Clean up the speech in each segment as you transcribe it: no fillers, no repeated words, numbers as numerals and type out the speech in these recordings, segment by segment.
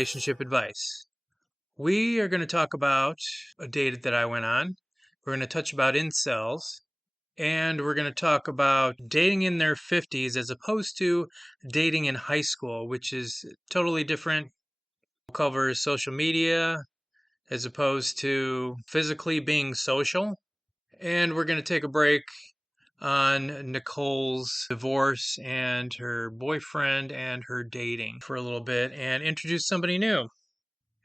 relationship advice. We are going to talk about a date that I went on. We're going to touch about incels, and we're going to talk about dating in their 50s as opposed to dating in high school, which is totally different. We'll cover social media as opposed to physically being social. And we're going to take a break on Nicole's divorce and her boyfriend and her dating for a little bit and introduce somebody new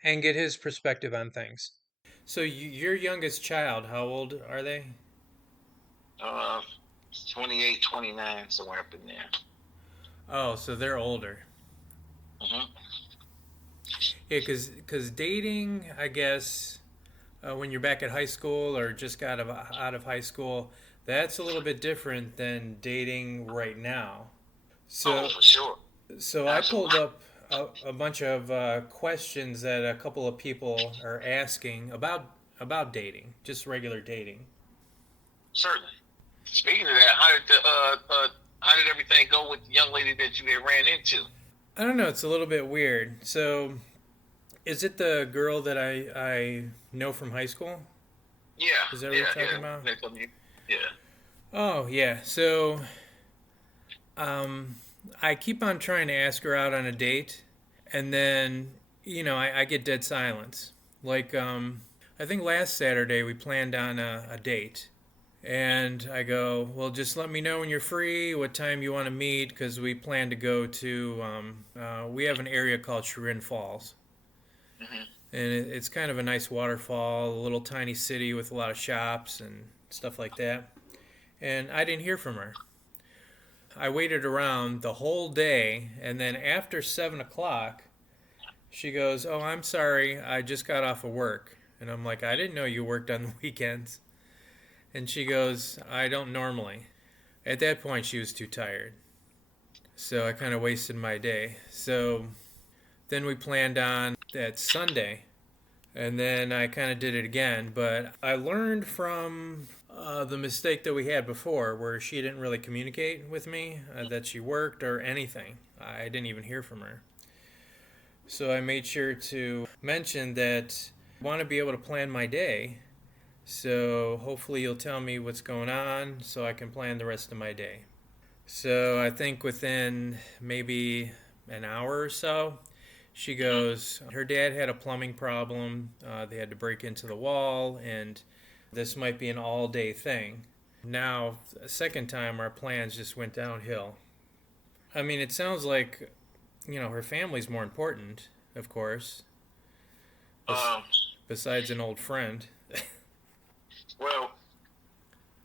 and get his perspective on things. So, your youngest child, how old are they? Uh, 28, 29, somewhere up in there. Oh, so they're older. Mm-hmm. Yeah, because dating, I guess, when you're back at high school or just got out of high school, that's a little bit different than dating right now. Oh, So, for sure. so I pulled Absolutely. up a bunch of questions that a couple of people are asking about dating, just regular dating. Certainly. Speaking of that, how did everything go with the young lady that you had ran into? I don't know. It's a little bit weird. So, is it the girl that I know from high school? Yeah, Is that what you're yeah, talking about? yeah. Oh yeah. So, um, I keep on trying to ask her out on a date, and then I get dead silence. Like I think last Saturday we planned on a date, and I go, well, just let me know when you're free, what time you want to meet, because we plan to go to. We have an area called Sharin Falls, Mm-hmm. and it's kind of a nice waterfall, a little tiny city with a lot of shops and stuff like that. And I didn't hear from her. I waited around the whole day, and then after 7 o'clock, she goes, "Oh, I'm sorry, I just got off of work." And I'm like, "I didn't know you worked on the weekends." And she goes, "I don't normally." At that point, she was too tired. So I kind of wasted my day. So then we planned on that Sunday. And then I kind of did it again. But I learned from the mistake that we had before, where she didn't really communicate with me that she worked or anything. I didn't even hear from her. So I made sure to mention that I want to be able to plan my day. So hopefully you'll tell me what's going on so I can plan the rest of my day. So I think within maybe an hour or so, she Mm-hmm. goes, her dad had a plumbing problem. They had to break into the wall, and this might be an all day thing. Now, a second time, our plans just went downhill. I mean, it sounds like, her family's more important, of course, bes- Um, besides an old friend. well,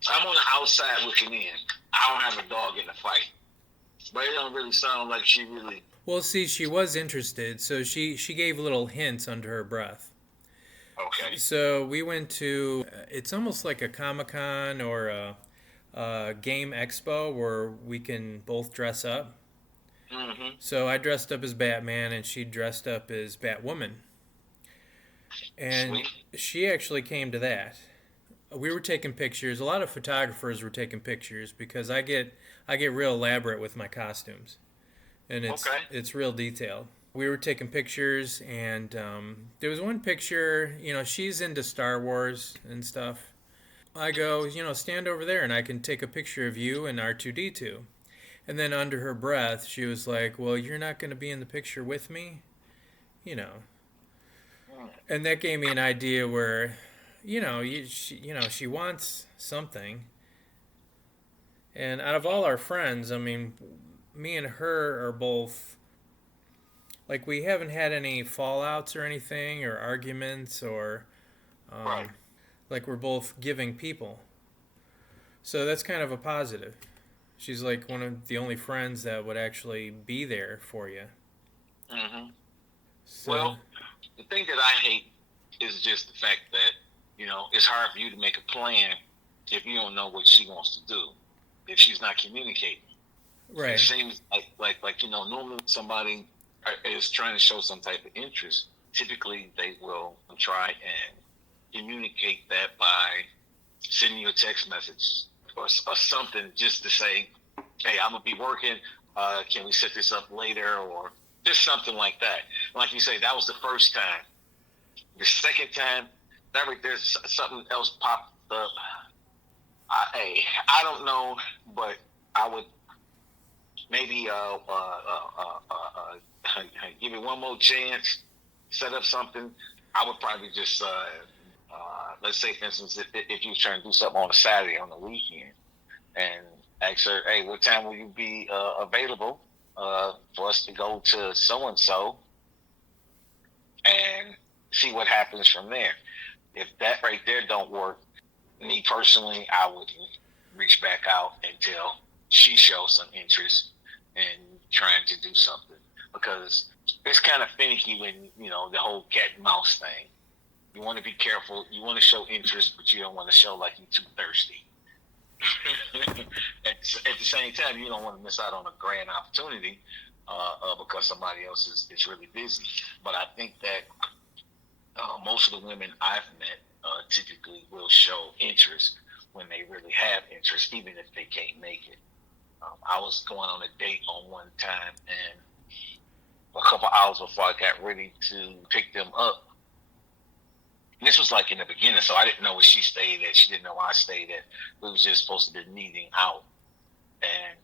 I'm on the outside looking in. I don't have a dog in the fight, but it don't really sound like she really. Well, see, she was interested, so she gave little hints under her breath. Okay. So we went to, it's almost like a Comic Con or a game expo where we can both dress up. Mm-hmm. So I dressed up as Batman and she dressed up as Batwoman. And Sweet. she actually came to that. We were taking pictures. A lot of photographers were taking pictures because I get real elaborate with my costumes, and it's Okay. it's real detailed. We were taking pictures, and there was one picture. She's into Star Wars and stuff. I go, stand over there, and I can take a picture of you and R2D2. And then under her breath, she was like, "Well, you're not going to be in the picture with me," you know. Mm. And that gave me an idea where, she wants something. And out of all our friends, I mean, me and her are both like we haven't had any fallouts or anything or arguments or Right. like we're both giving people. So that's kind of a positive. She's like one of the only friends that would actually be there for you. Mm-hmm. So Well, the thing that I hate is just the fact that it's hard for you to make a plan if you don't know what she wants to do, if she's not communicating. It right. seems like normally when somebody is trying to show some type of interest, typically they will try and communicate that by sending you a text message or something just to say, hey, I'm gonna be working. Can we set this up later? Or Just something like that. Like you say, that was the first time. The second time, there's something else popped up. I don't know, but I would maybe give it one more chance, set up something. I would probably just let's say, for instance, if you were trying to do something on a Saturday on the weekend, and ask her, hey, what time will you be available for us to go to so and so, and see what happens from there. If that right there don't work, me personally, I would reach back out until she shows some interest in trying to do something, because it's kind of finicky when, the whole cat and mouse thing. You want to be careful. You want to show interest, but you don't want to show like you're too thirsty. at the same time, you don't want to miss out on a grand opportunity because somebody else is really busy. But I think that most of the women I've met typically will show interest when they really have interest, even if they can't make it. I was going on a date on one time, and a couple hours before I got ready to pick them up, and this was like in the beginning, so I didn't know where she stayed at. She didn't know where I stayed at. We was just supposed to be meeting out, and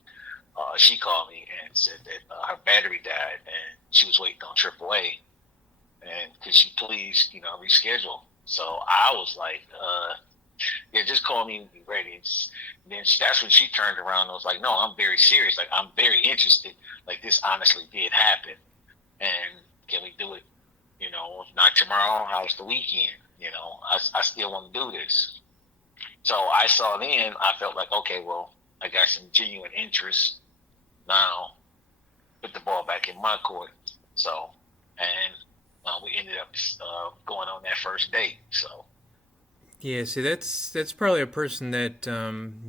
she called me and said that her battery died, and she was waiting on AAA, and could she please, reschedule? So I was like, yeah, just call me and be ready. And then that's when she turned around and was like, no, I'm very serious. Like, I'm very interested. Like, this honestly did happen. And can we do it, if not tomorrow, how's the weekend? I still want to do this. So I saw then, I felt like, okay, well, I got some genuine interest. Now, put the ball back in my court. So, and we ended up going on that first date. So. Yeah, see, that's probably a person that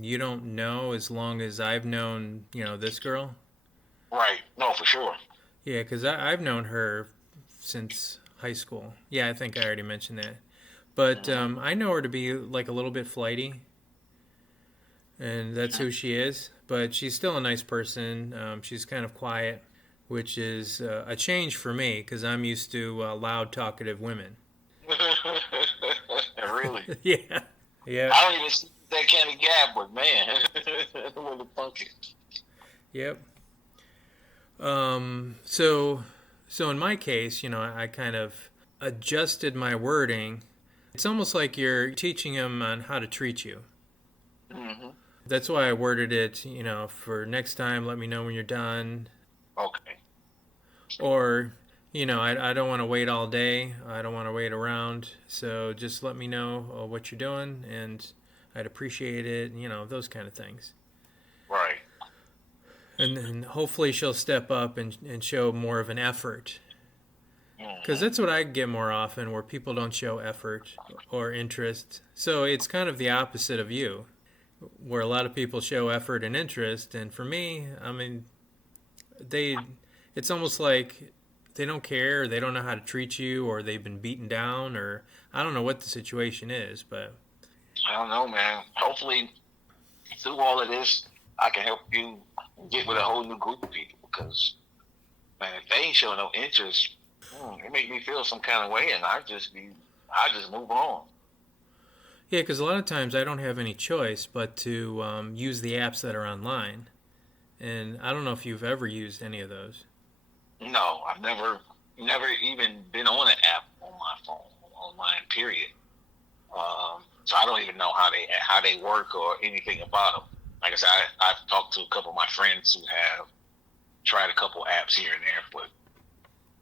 you don't know as long as I've known, this girl. Right. No, for sure. Yeah, because I've known her since high school. Yeah, I think I already mentioned that. But I know her to be like a little bit flighty, and that's who she is. But she's still a nice person. She's kind of quiet, which is a change for me because I'm used to loud, talkative women. Really? Yeah. Yeah. I don't even see that kind of gap, but man, really funky. Yep. So in my case, I kind of adjusted my wording. It's almost like you're teaching them on how to treat you. Mm-hmm. That's why I worded it, for next time, let me know when you're done. Okay. Or, I don't want to wait all day. I don't want to wait around. So just let me know what you're doing, and I'd appreciate it, those kind of things. Right. And then hopefully she'll step up and show more of an effort. Because that's what I get more often, where people don't show effort or interest. So it's kind of the opposite of you, where a lot of people show effort and interest. And for me, I mean, it's almost like they don't care, or they don't know how to treat you, or they've been beaten down, or I don't know what the situation is, but I don't know, man. Hopefully, through all of this, I can help you get with a whole new group of people, because, man, if they ain't showing no interest, it make me feel some kind of way, and I just move on. Yeah, because a lot of times I don't have any choice but to use the apps that are online, and I don't know if you've ever used any of those. No, I've never even been on an app on my phone, online, period. So I don't even know how they work or anything about them. Like I said, I've talked to a couple of my friends who have tried a couple apps here and there, but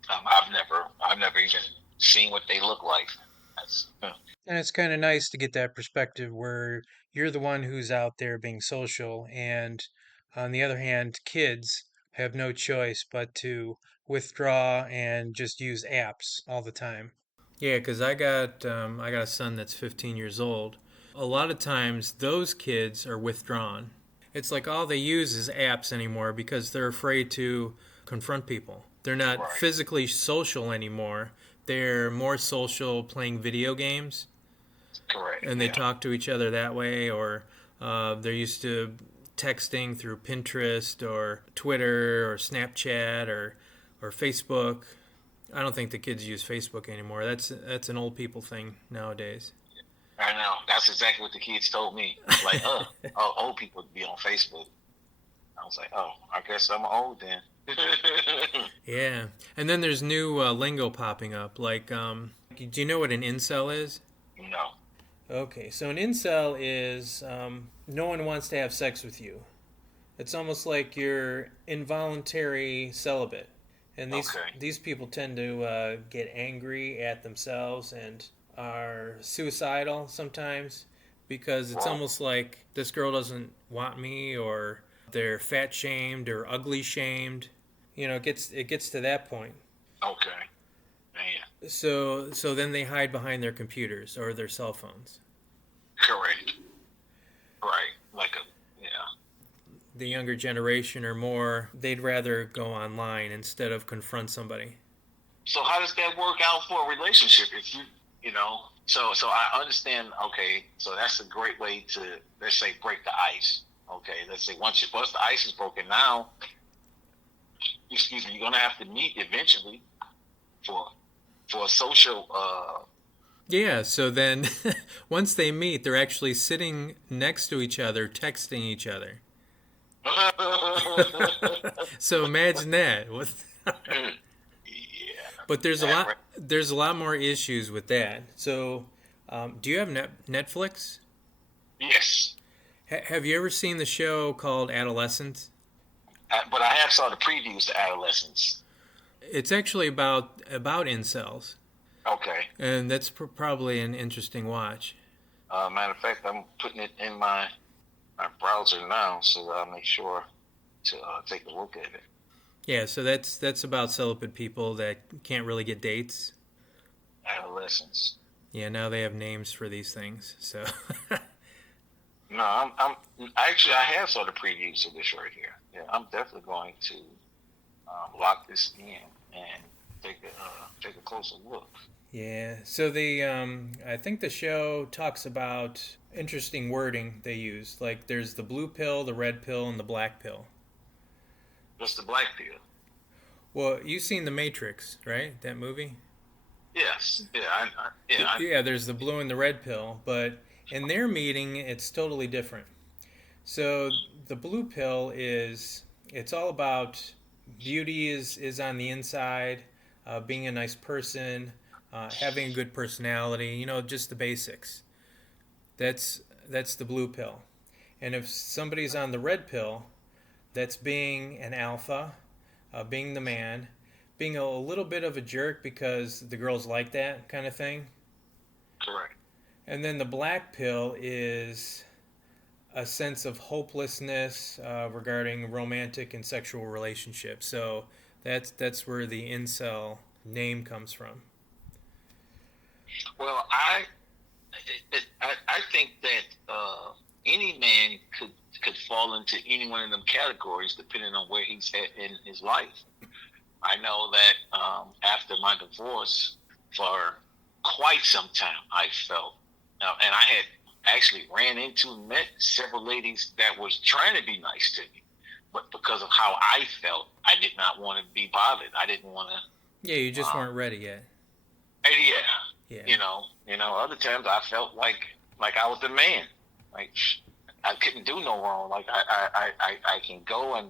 I've never even seen what they look like. And it's kind of nice to get that perspective where you're the one who's out there being social, and on the other hand, kids have no choice but to withdraw and just use apps all the time. Yeah, because I got a son that's 15 years old. A lot of times, those kids are withdrawn. It's like all they use is apps anymore because they're afraid to confront people. They're not Right. physically social anymore. They're more social playing video games, Correct. and they Yeah. talk to each other that way, or they're used to texting through Pinterest or Twitter or Snapchat or or Facebook. I don't think the kids use Facebook anymore. That's an old people thing nowadays. I know. That's exactly what the kids told me. Like, old people be on Facebook. I was like, oh, I guess I'm old then. Yeah, and then there's new lingo popping up. Like, do you know what an incel is? No. Okay, so an incel is no one wants to have sex with you. It's almost like you're involuntary celibate, and Okay. these people tend to get angry at themselves and are suicidal sometimes because it's Well, almost like this girl doesn't want me, or they're fat shamed or ugly shamed. You know, it gets to that point. okay. Man. So then they hide behind their computers or their cell phones. Correct. Right. Like a, yeah. The younger generation or more, they'd rather go online instead of confront somebody. So how does that work out for a relationship? If you know, so I understand. Okay, so that's a great way to, let's say, break the ice. Okay, let's say once the ice is broken, now, excuse me, you're gonna have to meet eventually for a social. Yeah, so then once they meet, they're actually sitting next to each other, texting each other. So imagine that. Yeah, But that right. there's a lot more issues with that. So, do you have Netflix? Yes, Have you ever seen the show called Adolescence? but I have saw the previews to Adolescence. It's actually about incels, Okay. and that's probably an interesting watch. Matter of fact, I'm putting it in my browser now, so that I'll make sure to take a look at it. Yeah, so that's about celibate people that can't really get dates. Adolescence. Yeah, now they have names for these things. So, No, I'm actually I have saw the previews of this right here. Yeah, I'm definitely going to lock this in and take a closer look. yeah. So I think the show talks about interesting wording they use. Like there's the blue pill, the red pill, and the black pill. Just the black pill. Well, you've seen The Matrix, right? That movie? Yes. Yeah. Yeah. Yeah, there's the blue and the red pill, but in their meeting, it's totally different. So the blue pill it's all about beauty is on the inside, being a nice person, having a good personality, just the basics. That's that's the blue pill. And if somebody's on the red pill, that's being an alpha, being the man, being a little bit of a jerk because the girls like that kind of thing. Correct. And then the black pill is a sense of hopelessness regarding romantic and sexual relationships. So that's where the incel name comes from. Well, I think that any man could fall into any one of them categories depending on where he's at in his life. I know that after my divorce, for quite some time, I felt, and I had actually ran into and met several ladies that was trying to be nice to me, but because of how I felt, I did not want to be bothered. I didn't want to. Yeah, you just weren't ready yet. Yeah, Yeah. Other times I felt like I was the man, like I couldn't do no wrong. Like I can go and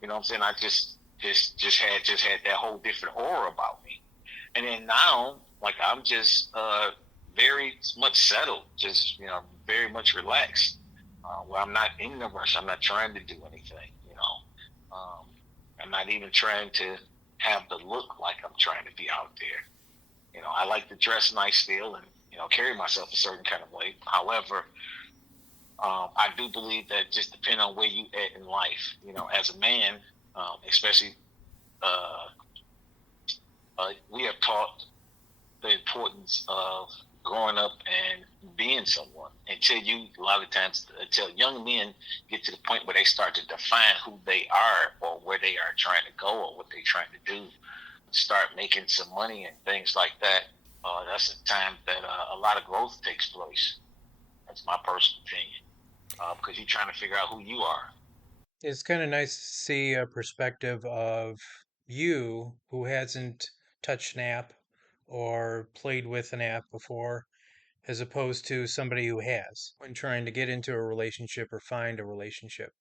you know what I'm saying. I just had that whole different aura about me. And then now, like I'm just very much settled, just very much relaxed. Where I'm not in a rush. I'm not trying to do anything. I'm not even trying to have the look like I'm trying to be out there. I like to dress nice still and carry myself a certain kind of way. However, I do believe that just depending on where you at in life, as a man, especially, we have taught the importance of growing up and being someone a lot of times, until young men get to the point where they start to define who they are or where they are trying to go or what they're trying to do, start making some money and things like that. That's a time that a lot of growth takes place. That's my personal opinion. Because you're trying to figure out who you are. It's kind of nice to see a perspective of you who hasn't touched an app or played with an app before as opposed to somebody who has when trying to get into a relationship or find a relationship?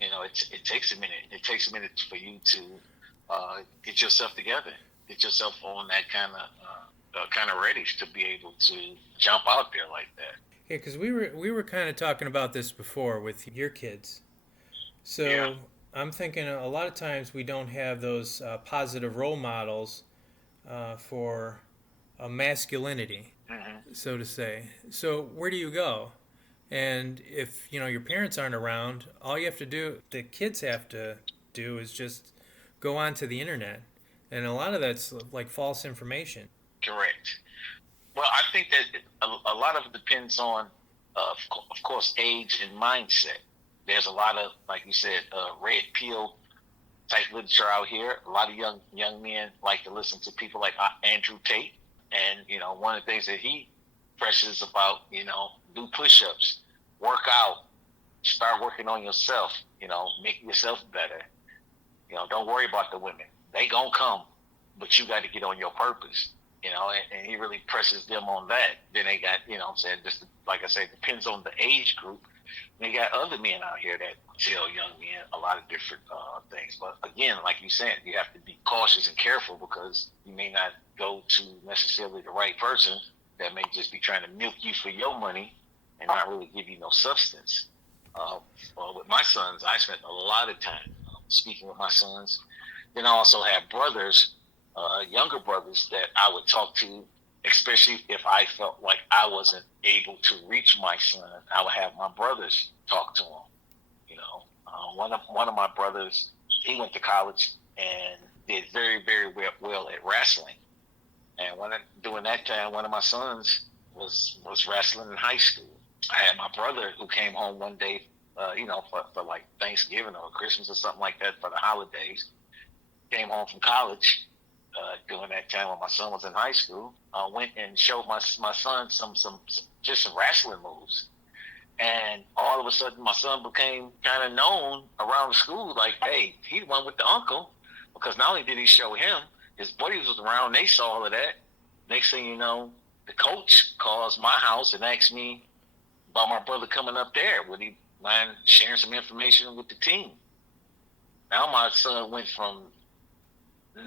It takes a minute. It takes a minute for you to get yourself together, get yourself on that kind of ready to be able to jump out there like that. Yeah, because we were kind of talking about this before with your kids. Yeah. So I'm thinking a lot of times we don't have those positive role models for masculinity, Hmm. so to say. So where do you go? And if your parents aren't around, all you have to do, the kids have to do, is just go onto the internet, and a lot of that's like false information. Correct. Well, I think that a lot of it depends on, of course, age and mindset. There's a lot of, like you said, red pill type literature out here. A lot of young men like to listen to people like Andrew Tate, and one of the things that he presses about, do push-ups, work out, start working on yourself. Make yourself better. Don't worry about the women; they gonna come, but you got to get on your purpose. And he really presses them on that. Then they got, I'm saying, just like I said, depends on the age group. They got other men out here that tell young men a lot of different things. But again, like you said, you have to be cautious and careful because you may not go to necessarily the right person that may just be trying to milk you for your money and not really give you no substance. Well, with my sons, I spent a lot of time speaking with my sons. Then I also have brothers, younger brothers that I would talk to, especially if I felt like I wasn't able to reach my son. I would have my brothers talk to him. One of my brothers, he went to college and did very very well at wrestling. And during that time, one of my sons was wrestling in high school. I had my brother who came home one day, for like Thanksgiving or Christmas or something like that for the holidays. Came home from college during that time when my son was in high school. Went and showed my son some just some wrestling moves. And all of a sudden, my son became kind of known around the school, like, hey, he the one with the uncle. Because not only did he show him, his buddies was around, they saw all of that. Next thing you know, the coach calls my house and asks me about my brother coming up there. Would he mind sharing some information with the team? Now my son went from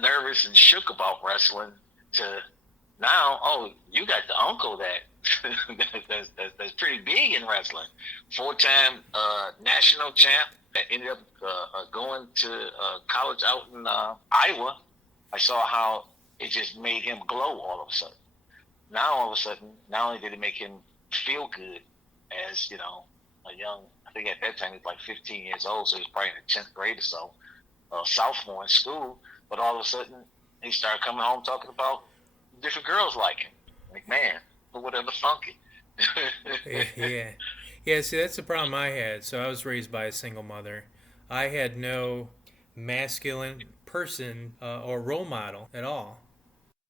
nervous and shook about wrestling to now, oh, you got the uncle that's pretty big in wrestling. 4-time national champ that ended up going to college out in Iowa. I saw how it just made him glow all of a sudden. Now, all of a sudden, not only did it make him feel good as, a young, I think at that time he was like 15 years old, so he was probably in the 10th grade or so, sophomore in school, but all of a sudden he started coming home talking about different girls like him. Like, man, whatever funky. Yeah. Yeah, see, that's the problem I had. So I was raised by a single mother. I had no masculine person or role model at all.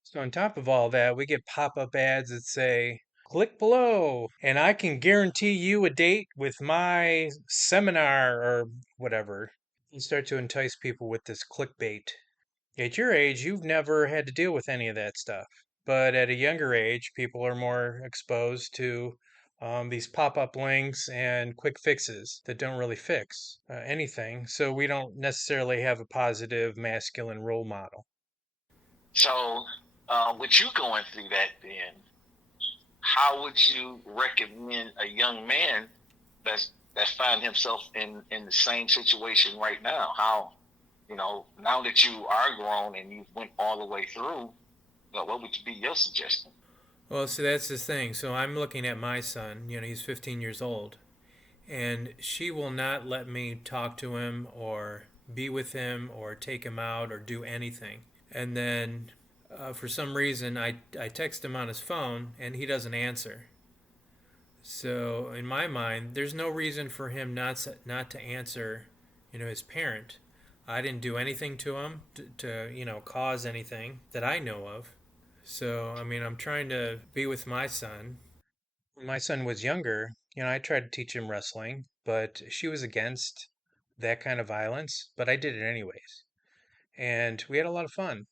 So on top of all that, we get pop-up ads that say, click below, and I can guarantee you a date with my seminar or whatever. You start to entice people with this clickbait. At your age, you've never had to deal with any of that stuff. But at a younger age, people are more exposed to these pop up links and quick fixes that don't really fix anything. So we don't necessarily have a positive masculine role model. So, with you going through that, then how would you recommend a young man that's find himself in the same situation right now? How, now that you are grown and you went all the way through, what would be your suggestion? Well, so that's the thing. So I'm looking at my son, he's 15 years old, and she will not let me talk to him or be with him or take him out or do anything. And then for some reason, I text him on his phone and he doesn't answer. So in my mind, there's no reason for him not to answer, his parent. I didn't do anything to him to cause anything that I know of. So I mean, I'm trying to be with my son. When my son was younger, I tried to teach him wrestling, but she was against that kind of violence, but I did it anyways. and we had a lot of fun,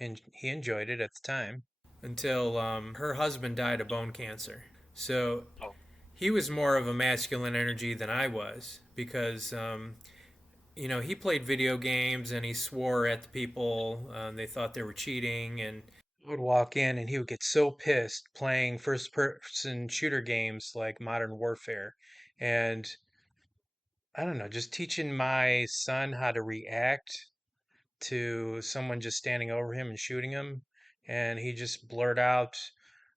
and he enjoyed it at the time until her husband died of bone cancer. So Oh, he was more of a masculine energy than I was because he played video games and he swore at the people. They thought they were cheating, and would walk in and he would get so pissed playing first person shooter games like Modern Warfare. And I don't know, just teaching my son how to react to someone just standing over him and shooting him. And he just blurt out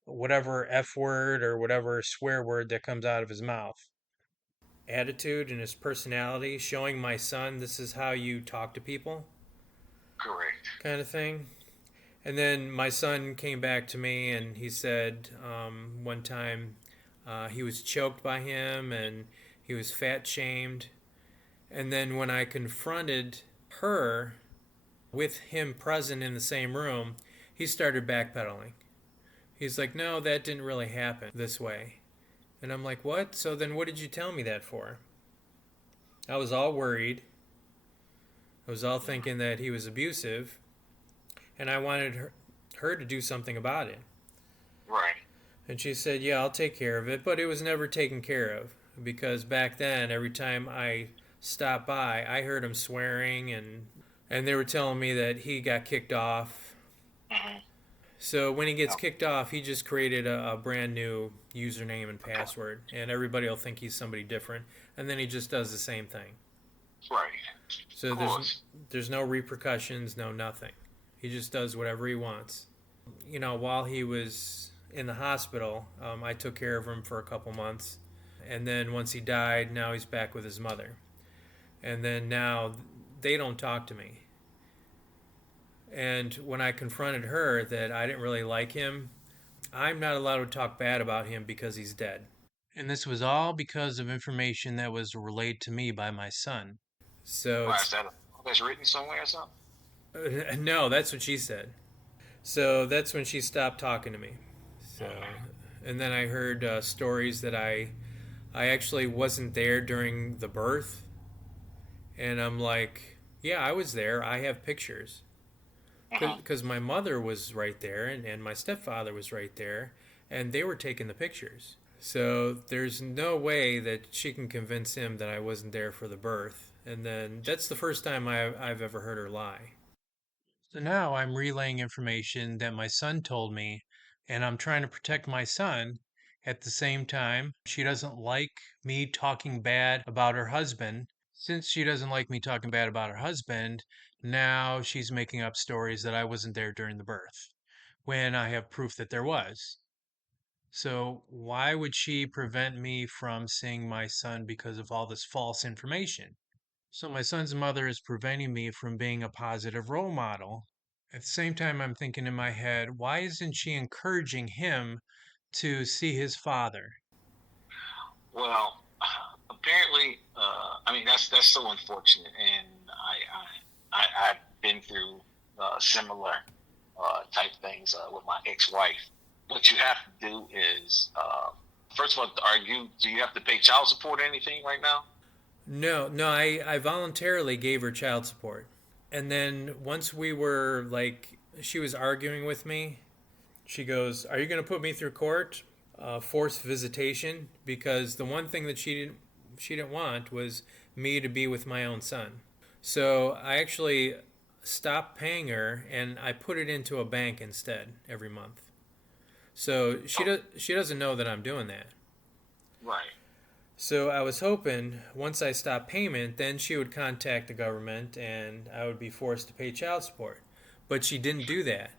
whatever F word or whatever swear word that comes out of his mouth. Attitude and his personality, showing my son this is how you talk to people, correct. kind of thing. And then my son came back to me and he said one time he was choked by him and he was fat shamed. And then when I confronted her with him present in the same room, he started backpedaling. He's like, no, that didn't really happen this way. And I'm like, what? So then what did you tell me that for? I was all worried. I was all thinking that he was abusive. And I wanted her to do something about it. Right. And she said, yeah, I'll take care of it. But it was never taken care of because back then, every time I stopped by, I heard him swearing and they were telling me that he got kicked off. Mm-hmm. So when he gets Oh, kicked off, he just created a brand new username and password, and everybody will think he's somebody different, and then he just does the same thing. right. So Of course. there's no repercussions, no nothing. He just does whatever he wants. While he was in the hospital, I took care of him for a couple months, and then once he died, now he's back with his mother, and then now they don't talk to me. And when I confronted her that I didn't really like him, I'm not allowed to talk bad about him because he's dead. And this was all because of information that was relayed to me by my son. So Why is it's that? That's written somewhere or something? no, that's what she said. So that's when she stopped talking to me. So, Okay. and then I heard stories that I actually wasn't there during the birth, and I'm like, yeah, I was there. I have pictures Mm-hmm. because my mother was right there and my stepfather was right there, and they were taking the pictures. So there's no way that she can convince him that I wasn't there for the birth. And then that's the first time I've ever heard her lie. So now I'm relaying information that my son told me, and I'm trying to protect my son. At the same time, she doesn't like me talking bad about her husband. Since she doesn't like me talking bad about her husband, now she's making up stories that I wasn't there during the birth, when I have proof that there was. So why would she prevent me from seeing my son because of all this false information? So my son's mother is preventing me from being a positive role model. At the same time, I'm thinking in my head, why isn't she encouraging him to see his father? Well, apparently, I mean that's so unfortunate, and I've been through similar type things with my ex-wife. What you have to do is, first of all, do you have to pay child support or anything right now? No, no, I voluntarily gave her child support. And then once we were like, she was arguing with me, she goes, are you going to put me through court? Forced visitation? Because the one thing that she didn't want was me to be with my own son. So I actually stopped paying her and I put it into a bank instead every month. So Oh, she doesn't know that I'm doing that. right. So I was hoping once I stopped payment, then she would contact the government and I would be forced to pay child support. But she didn't do that.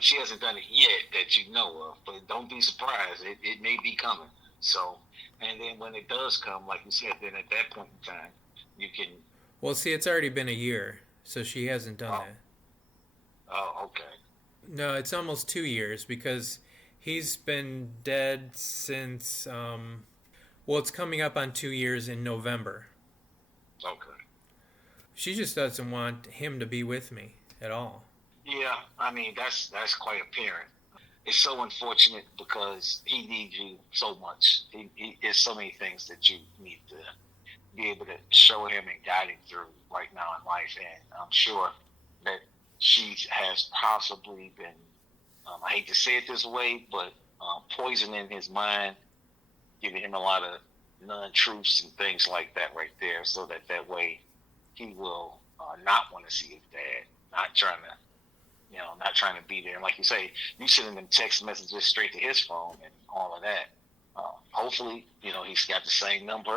She hasn't done it yet that you know of, but don't be surprised. It may be coming. So, and then when it does come, like you said, then at that point in time, you can. Well, see, it's already been a year, so she hasn't done Oh, that. oh, okay. No, it's almost 2 years because he's been dead since, well, it's coming up on 2 years in November. Okay. She just doesn't want him to be with me at all. Yeah, I mean that's quite apparent. It's so unfortunate because he needs you so much. There's so many things that you need to be able to show him and guide him through right now in life. And I'm sure that she has possibly been, I hate to say it this way, but poisoning his mind, giving him a lot of non-truths and things like that right there, so that way he will not want to see his dad, not trying to be there. And like you say, you sending them text messages straight to his phone and all of that. Hopefully, he's got the same number,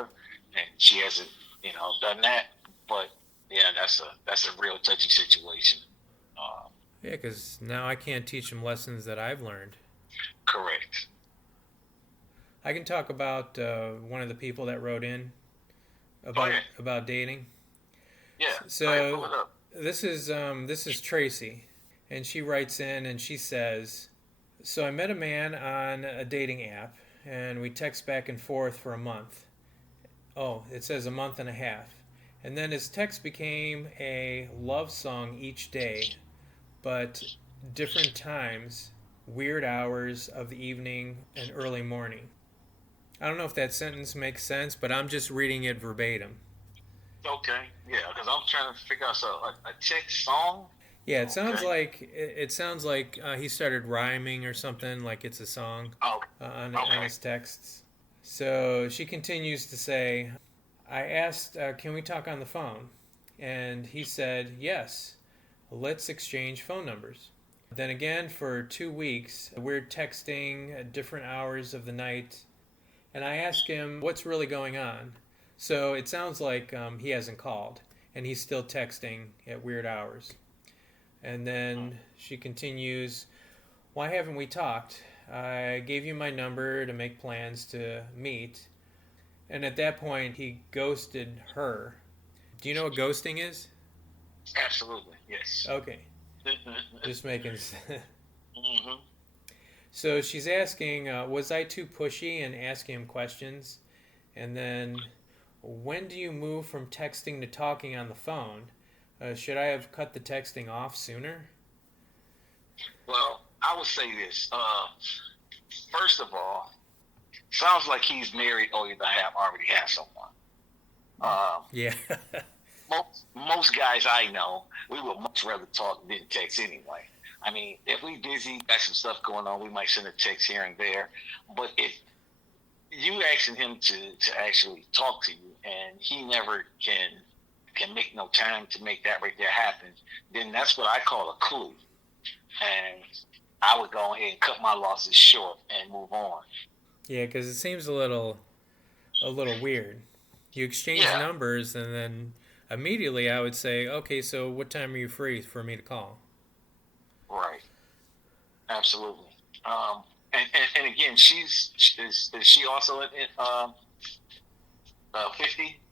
and she hasn't, done that. But yeah, that's a real touchy situation. Yeah, because now I can't teach him lessons that I've learned. Correct. I can talk about one of the people that wrote in about dating. Yeah. So pull it up. this is Tracy, and she writes in and she says, "So I met a man on a dating app, and we text back and forth for a month. Oh, it says a month and a half, and then his text became a love song each day, but different times, weird hours of the evening and early morning." I don't know if that sentence makes sense, but I'm just reading it verbatim. Okay. Yeah, because I'm trying to figure out a text song. Yeah, it sounds Okay. like he started rhyming or something, like it's a song Oh, on okay. his texts. So she continues to say, "I asked, can we talk on the phone?" And he said, "Yes, let's exchange phone numbers." Then again, for 2 weeks, we're texting at different hours of the night, and I asked him what's really going on. So it sounds like he hasn't called, and he's still texting at weird hours. And then she continues, "Why haven't we talked? I gave you my number to make plans to meet." And at that point, he ghosted her. Do you know what ghosting is? Absolutely. Yes. Okay, just making sense. hmm So she's asking, was I too pushy and asking him questions? And then, when do you move from texting to talking on the phone? Should I have cut the texting off sooner? Well, I would say this. First of all, sounds like he's married or either already has someone. Um, Yeah. most guys I know, we would much rather talk than text anyway. I mean, if we busy, got some stuff going on, we might send a text here and there. But if you asking him to actually talk to you and he never can make no time to make that right there happen, then that's what I call a clue. And I would go ahead and cut my losses short and move on. Yeah, because it seems a little weird. You exchange Yeah, numbers, and then immediately I would say, "Okay, so what time are you free for me to call?" right. Absolutely. And again, is she also in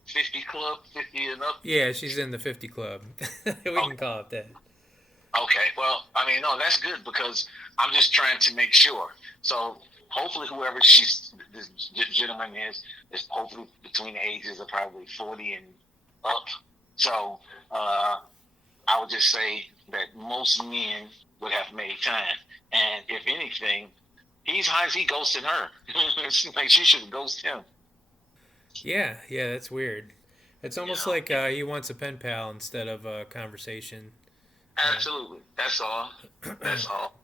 50 club, 50 and up? Yeah, she's in the 50 club. We can call it that. Okay, well, I mean, no, that's good because I'm just trying to make sure. So hopefully, whoever this gentleman is hopefully between the ages of probably 40 and up. So I would just say that most men would have made time, and if anything, he ghosting her. It's like she should ghost him. Yeah, yeah, that's weird. It's You almost know, like he wants a pen pal instead of a conversation. absolutely. That's all. That's all.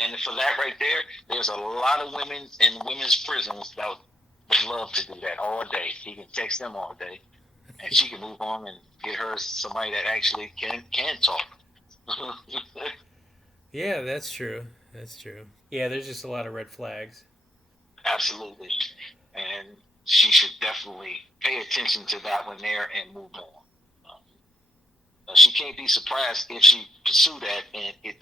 And for that right there, there's a lot of women in women's prisons that would love to do that all day. He can text them all day, and she can move on and get her somebody that actually can talk. Yeah, that's true. That's true. Yeah, there's just a lot of red flags. Absolutely, and she should definitely pay attention to that one there and move on. She can't be surprised if she pursue that and it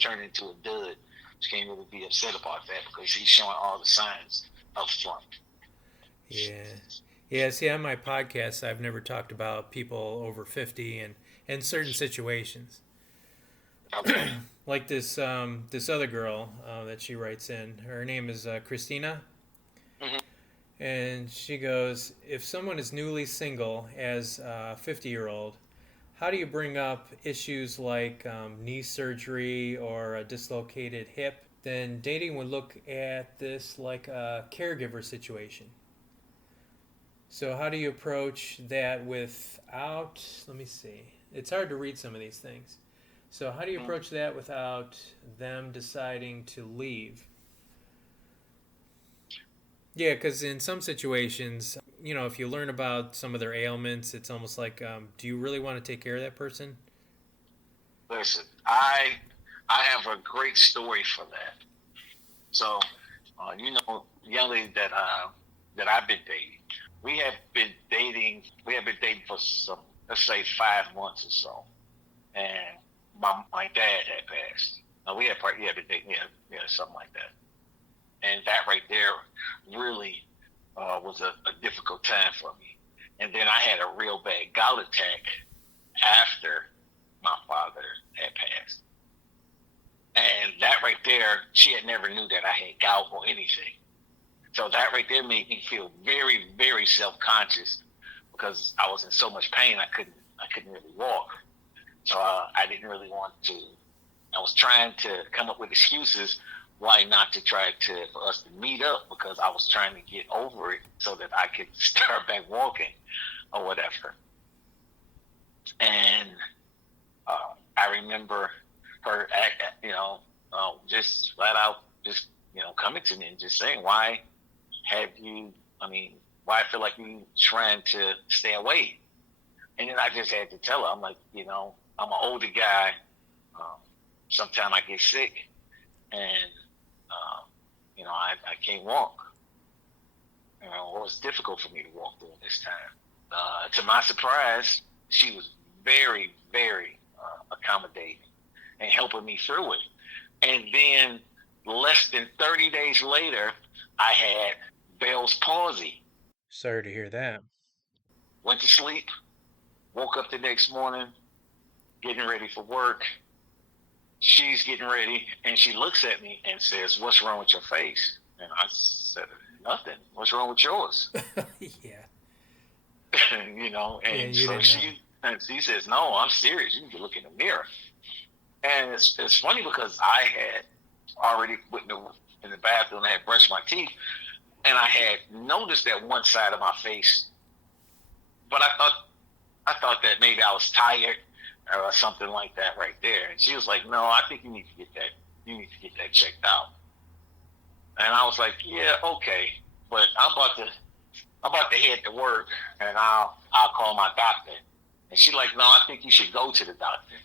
turned into a dud. She can't really be upset about that because he's showing all the signs up front. Yeah. Yeah, see, on my podcast, I've never talked about people over 50 and certain situations. Okay. Like this other girl that she writes in. Her name is Christina. hmm And she goes, if someone is newly single as a 50-year-old, how do you bring up issues like knee surgery or a dislocated hip? Then dating would look at this like a caregiver situation. So how do you approach that without, let me see. It's hard to read some of these things. So how do you Mhm. approach that without them deciding to leave? Yeah, because in some situations, if you learn about some of their ailments, it's almost like, do you really want to take care of that person? Listen, I have a great story for that. So, young lady that I've been dating, we have been dating. We have been dating for some, let's say, 5 months or so, and my dad had passed. We had been dating, yeah, something like that, and that right there really was a difficult time for me. And then I had a real bad gout attack after my father had passed. And that right there, she had never knew that I had gout or anything. So that right there made me feel very, very self-conscious because I was in so much pain I couldn't really walk. So I didn't really want to. I was trying to come up with excuses why not to try to for us to meet up because I was trying to get over it so that I could start back walking or whatever. And I remember her, just flat out, just coming to me and just saying, "Why have you? I mean, why I feel like you trying to stay away?" And then I just had to tell her, I'm like, I'm an older guy. Um, Sometimes I get sick, and I can't walk. It was difficult for me to walk during this time. To my surprise, she was very, very accommodating and helping me through it. And then less than 30 days later, I had Bell's palsy. Sorry to hear that. Went to sleep, woke up the next morning, getting ready for work. She's getting ready, and she looks at me and says, "What's wrong with your face?" And I said, "Nothing. What's wrong with yours?" Yeah. Yeah, And you so didn't know. she says, "No, I'm serious. You need to look in the mirror." And it's funny because I had already in the bathroom. I had brushed my teeth, and I had noticed that one side of my face, but I thought that maybe I was tired or something like that right there. And she was like, "No, I think you need to get that. You need to get that checked out." And I was like, "Yeah, okay, but I'm about to head to work, and I'll call my doctor." And she's like, "No, I think you should go to the doctor."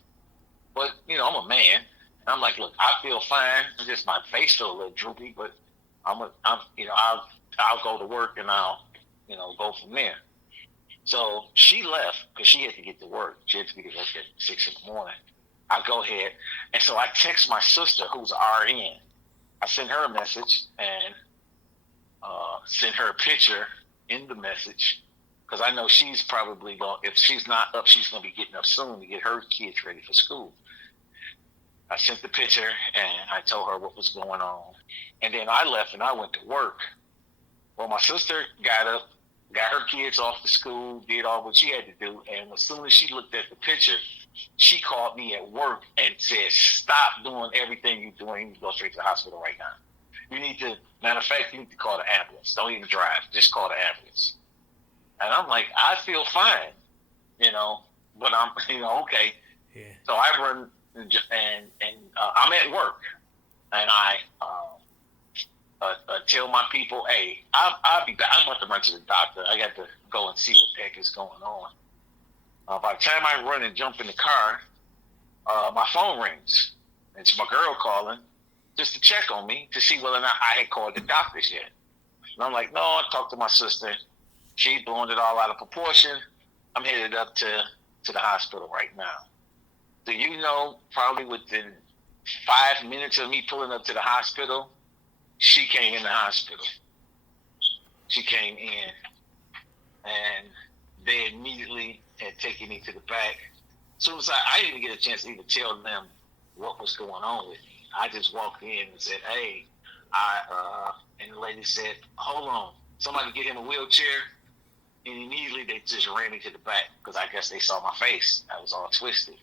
But I'm a man, and I'm like, "Look, I feel fine. It's just my face feel a little droopy, but I'll go to work and I'll go from there." So she left because she had to get to work. She had to be to work at 6 in the morning. I go ahead, and so I text my sister, who's RN. I sent her a message and sent her a picture in the message because I know she's probably going. If she's not up, she's going to be getting up soon to get her kids ready for school. I sent the picture and I told her what was going on, and then I left and I went to work. Well, my sister got up, got her kids off to school, did all what she had to do, and as soon as she looked at the picture, she called me at work and said, "Stop doing everything you're doing. You need to go straight to the hospital right now. You need to, matter of fact, you need to call the ambulance. Don't even drive. Just call the ambulance." And I'm like, "I feel fine, but I'm, okay." Yeah. So I run and I'm at work, and I tell my people, "Hey, I'll be back. I'm about to run to the doctor. I got to go and see what the heck is going on." By the time I run and jump in the car, my phone rings. It's my girl calling just to check on me to see whether or not I had called the doctors yet. And I'm like, "No, I talked to my sister. She's blowing it all out of proportion. I'm headed up to the hospital right now." Do you know, probably within 5 minutes of me pulling up to the hospital, she came in the hospital. She came in, and they immediately had taken me to the back. As soon as I didn't even get a chance to even tell them what was going on with me. I just walked in and said, "Hey," and the lady said, "Hold on, somebody get him a wheelchair." And immediately they just ran me to the back because I guess they saw my face. I was all twisted,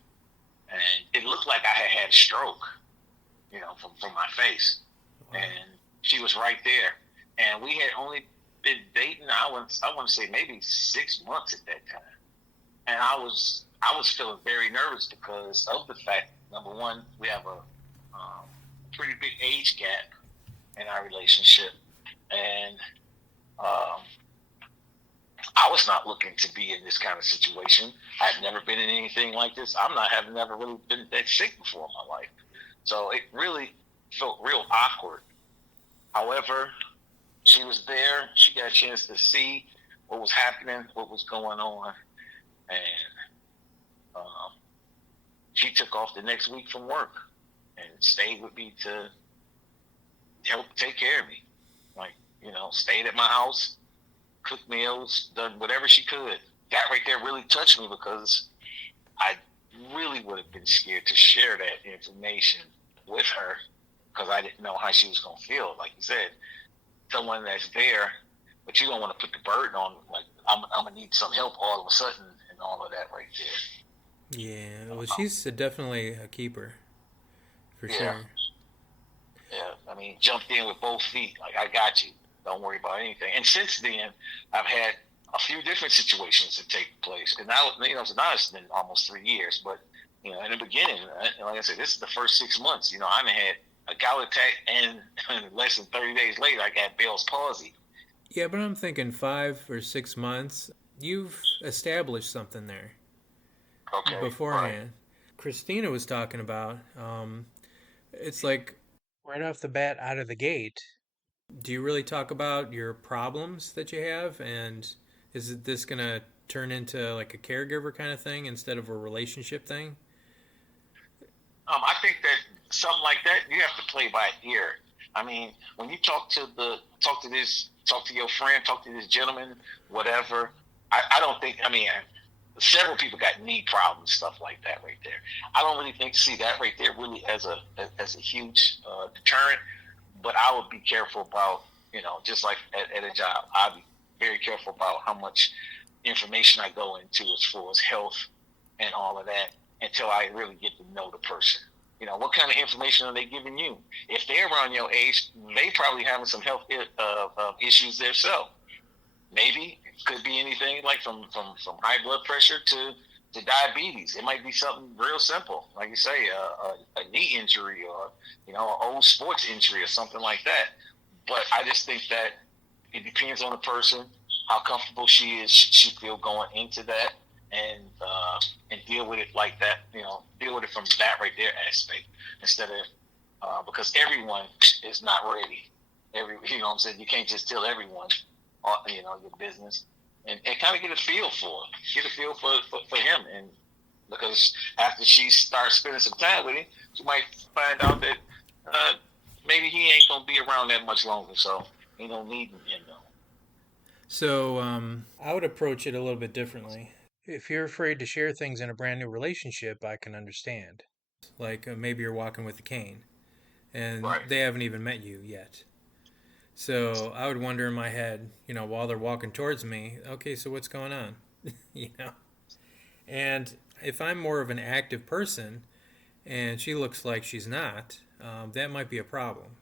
and it looked like I had a stroke, from my face. Wow. And she was right there, and we had only been dating. I want to say maybe 6 months at that time, and I was feeling very nervous because of the fact, number one, we have a pretty big age gap in our relationship, and um, I was not looking to be in this kind of situation. I've never been in anything like this. Have never really been that sick before in my life, so it really felt real awkward. However, she was there. She got a chance to see what was happening, what was going on, and um, she took off the next week from work and stayed with me to help take care of me. Like, stayed at my house, cooked meals, done whatever she could. That right there really touched me because I really would have been scared to share that information with her because I didn't know how she was going to feel. Like you said, someone that's there, but you don't want to put the burden on, like, I'm going to need some help all of a sudden and all of that right there. Yeah, well, she's definitely a keeper, for Yeah. sure. Yeah, I mean, jumped in with both feet. Like, I got you. Don't worry about anything. And since then, I've had a few different situations that take place. Because now, so now it's been almost 3 years. But, in the beginning, like I said, this is the first 6 months. I had a gout attack, and less than 30 days later, I got Bell's palsy. Yeah, but I'm thinking 5 or 6 months. You've established something there Okay. beforehand. Right. Christina was talking about, it's like right off the bat, out of the gate. Do you really talk about your problems that you have, and is this going to turn into like a caregiver kind of thing instead of a relationship thing? I think that something like that, you have to play by ear. I mean, when you talk to your friend, talk to this gentleman, whatever, I don't think, several people got knee problems, stuff like that right there. I don't really see that right there really as a huge deterrent, but I would be careful about, just like at a job, I'd be very careful about how much information I go into as far as health and all of that until I really get to know the person. What kind of information are they giving you? If they're around your age, they probably having some health issues themselves. Maybe it could be anything like from high blood pressure to diabetes. It might be something real simple, like you say, a knee injury or an old sports injury or something like that. But I just think that it depends on the person, how comfortable she feel going into that, and deal with it like that. Deal with it from that right there aspect instead of because everyone is not ready. What I'm saying, you can't just tell everyone your business, and kind of get a feel for him. And because after she starts spending some time with him, she might find out that maybe he ain't gonna be around that much longer, so he don't need him. So I would approach it a little bit differently. If you're afraid to share things in a brand new relationship, I can understand. Like maybe you're walking with a cane, and Right. they haven't even met you yet. So I would wonder in my head, while they're walking towards me, okay, so what's going on? And if I'm more of an active person and she looks like she's not, that might be a problem.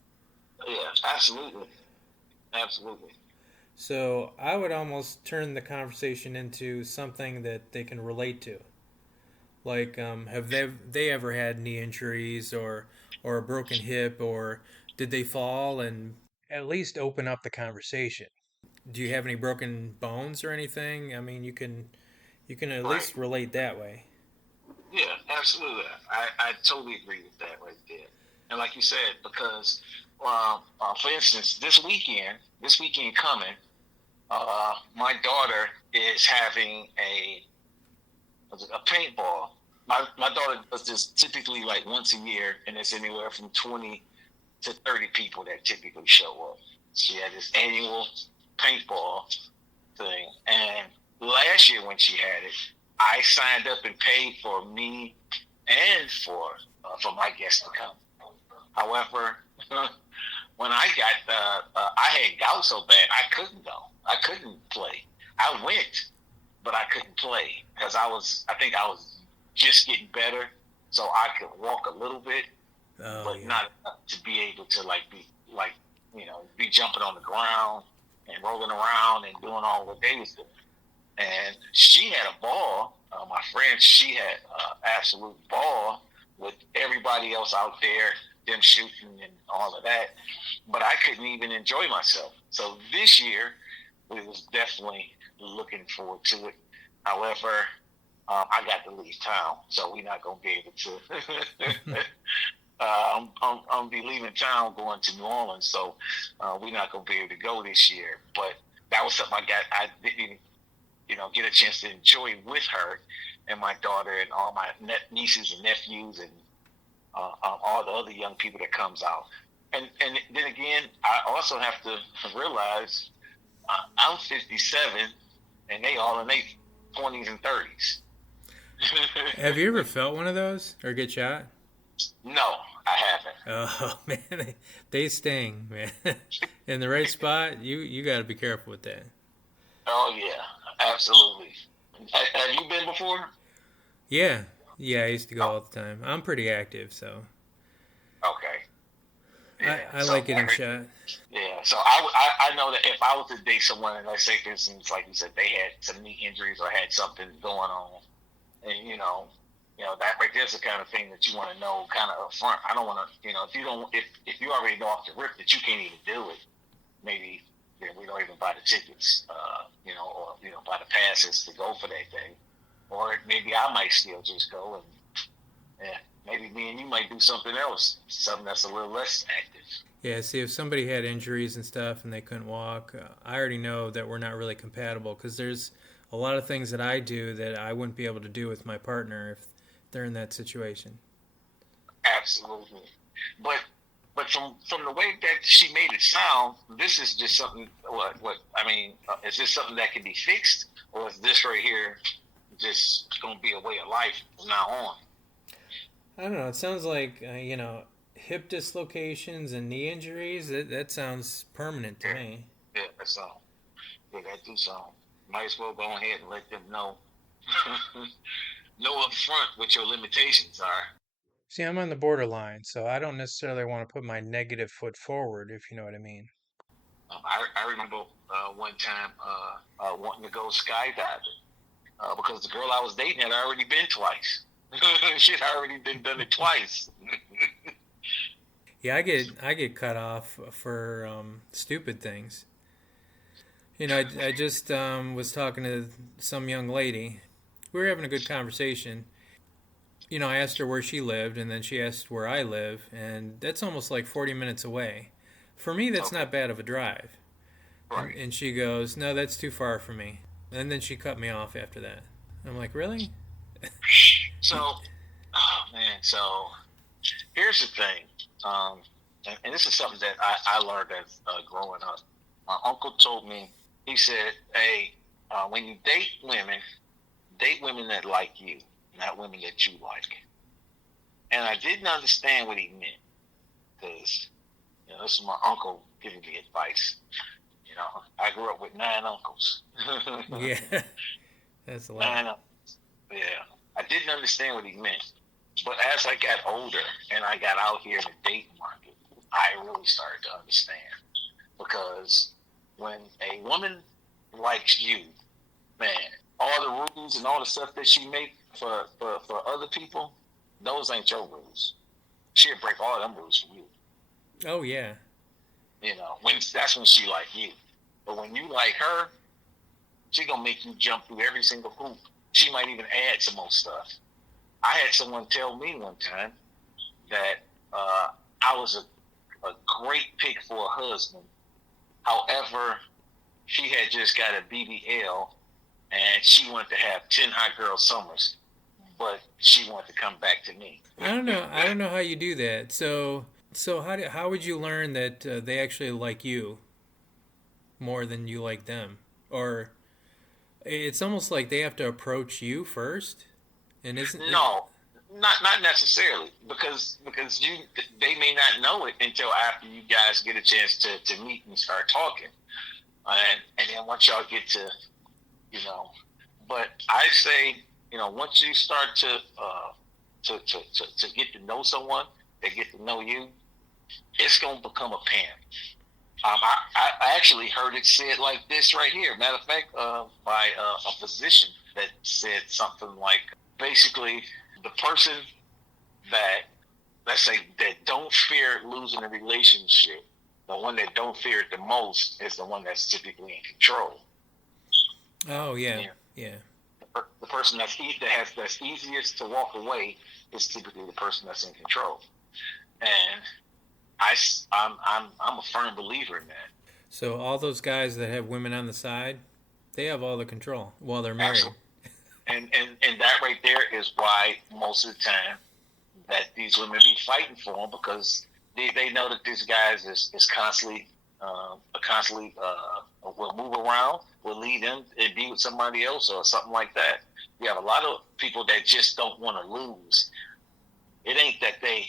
Yeah, absolutely. Absolutely. So I would almost turn the conversation into something that they can relate to. Like, have they ever had knee injuries or a broken hip, or did they fall, and at least open up the conversation. Do you have any broken bones or anything? I mean, you can at least relate that way. Yeah, absolutely. I totally agree with that right there. And like you said, because for instance, this weekend coming, my daughter is having a paintball. My daughter does this typically like once a year, and it's anywhere from 20 to 30 people that typically show up. She had this annual paintball thing, and last year when she had it, I signed up and paid for me and for my guests to come. However, when I got I had gout so bad I couldn't go. I couldn't play. I went, but I couldn't play because I think I was just getting better, so I could walk a little bit, but not enough to be able to be jumping on the ground and rolling around and doing all what they was doing. And she had a ball. My friend, she had absolute ball with everybody else out there, them shooting and all of that. But I couldn't even enjoy myself. So this year, we was definitely looking forward to it. However, I got to leave town, so we're not gonna be able to. I'm be leaving town, going to New Orleans, so we're not gonna be able to go this year. But that was something I didn't, get a chance to enjoy with her and my daughter and all my nieces and nephews and all the other young people that comes out. And then again, I also have to realize I'm 57 and they all in their 20s and 30s. Have you ever felt one of those or get shot? No, I haven't. Oh man, they sting, man. In the right spot, you got to be careful with that. Oh yeah, absolutely. Have you been before? Yeah, I used to go all the time. I'm pretty active, so Okay. Yeah. I like getting shot. Yeah. So I know that if I was to date someone, and let's say for instance, like you said, they had some knee injuries or had something going on, and that right there's the kind of thing that you want to know kind of up front. I don't want to, if you already know off the rip that you can't even do it, maybe we don't even buy the tickets, or buy the passes to go for that thing, or maybe I might still just go and maybe me and you might do something else, something that's a little less active. Yeah, see, if somebody had injuries and stuff and they couldn't walk, I already know that we're not really compatible because there's a lot of things that I do that I wouldn't be able to do with my partner if they're in that situation. Absolutely. But from the way that she made it sound, this is just something. Is this something that can be fixed, or is this right here just going to be a way of life from now on? I don't know. It sounds like hip dislocations and knee injuries. That sounds permanent to me. Yeah, that sound. Yeah, that do sound. Might as well go ahead and let them know. Know up front what your limitations are. See, I'm on the borderline, so I don't necessarily want to put my negative foot forward, if you know what I mean. I remember one time wanting to go skydiving because the girl I was dating had already been twice. She had already done it twice. Yeah, I get cut off for stupid things. I just was talking to some young lady. We were having a good conversation. I asked her where she lived, and then she asked where I live, and that's almost like 40 minutes away. For me, that's not bad of a drive. Right. And she goes, no, that's too far for me. And then she cut me off after that. I'm like, really? So here's the thing, and this is something that I learned as growing up. My uncle told me, he said, hey, when you date women that like you, not women that you like. And I didn't understand what he meant because, this is my uncle giving me advice. I grew up with 9 uncles. Yeah, that's a lot. 9 uncles. Yeah, I didn't understand what he meant. But as I got older and I got out here in the dating market, I really started to understand. Because when a woman likes you, man, all the rules and all the stuff that she make for other people, those ain't your rules. She'll break all them rules for you. Oh, yeah. That's when she like you. But when you like her, she gonna make you jump through every single hoop. She might even add some more stuff. I had someone tell me one time that I was a great pick for a husband. However, she had just got a BBL and she wanted to have 10 hot girl summers, but she wanted to come back to me. I don't know how you do that. So how would you learn that they actually like you more than you like them? Or it's almost like they have to approach you first, and isn't it? No, not necessarily, because they may not know it until after you guys get a chance to meet and start talking, and then once y'all get to, But I say, once you start to get to know someone, they get to know you, it's gonna become apparent. I actually heard it said like this right here. Matter of fact, by a physician that said something like, basically, the person that, let's say, that don't fear losing a relationship, the one that don't fear it the most is the one that's typically in control. Oh yeah, Yeah. yeah. The person that's easiest to walk away is typically the person that's in control. And I'm a firm believer in that. So all those guys that have women on the side, they have all the control while they're married. Absolutely. And that right there is why most of the time that these women be fighting for them, because they know that these guys is constantly will move around, will lead them and be with somebody else or something like that. You have a lot of people that just don't want to lose. It ain't that they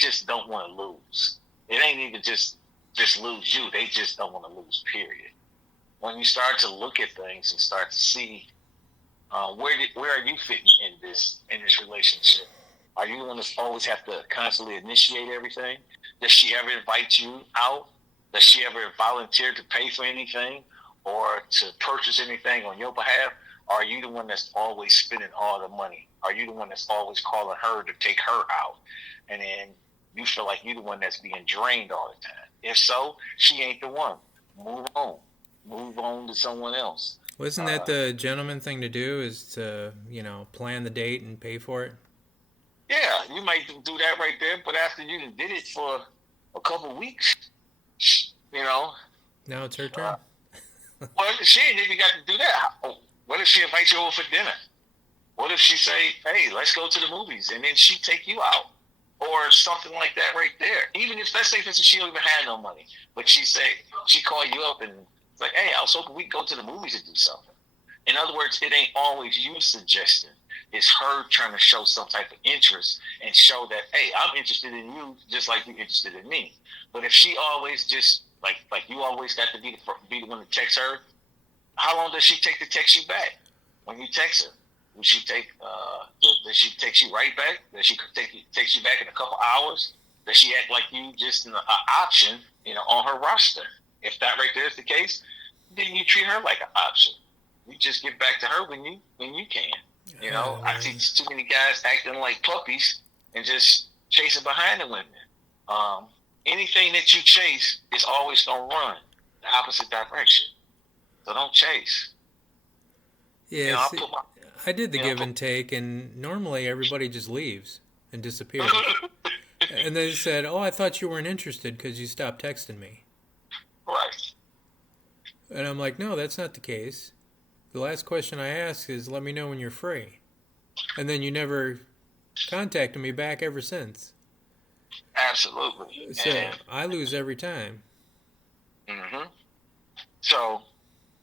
just don't want to lose. It ain't even just lose you. They just don't want to lose. Period. When you start to look at things and start to see where are you fitting in this relationship? Are you the one that's always have to constantly initiate everything? Does she ever invite you out? Does she ever volunteer to pay for anything or to purchase anything on your behalf? Or are you the one that's always spending all the money? Are you the one that's always calling her to take her out? And then you feel like you're the one that's being drained all the time. If so, she ain't the one. Move on. Move on to someone else. Wasn't that the gentleman thing to do? Is to plan the date and pay for it? Yeah, you might do that right there, but after you did it for a couple of weeks, Now it's her turn. Well, she ain't even got to do that. What if she invites you over for dinner? What if she say, "Hey, let's go to the movies," and then she take you out, or something like that right there? Even if, let's say, for instance, she don't even have no money, but she call you up and it's like, "Hey, I was hoping we could go to the movies and do something." In other words, it ain't always you suggesting. It's her trying to show some type of interest and show that, hey, I'm interested in you just like you're interested in me. But if she always just like you always got to be the one to text her, how long does she take to text you back when you text her? Does she text you right back? Does she text you back in a couple hours? Does she act like you just an option, on her roster? If that right there is the case, then you treat her like an option. You just get back to her when you can. I see too many guys acting like puppies and just chasing behind the women. Anything that you chase is always going to run the opposite direction. So don't chase. Yeah, I did the give and take, and normally everybody just leaves and disappears. And they said, "Oh, I thought you weren't interested because you stopped texting me." Right. And I'm like, "No, that's not the case. The last question I ask is, let me know when you're free." And then you never contacted me back ever since. Absolutely. So I lose every time. Mm-hmm. So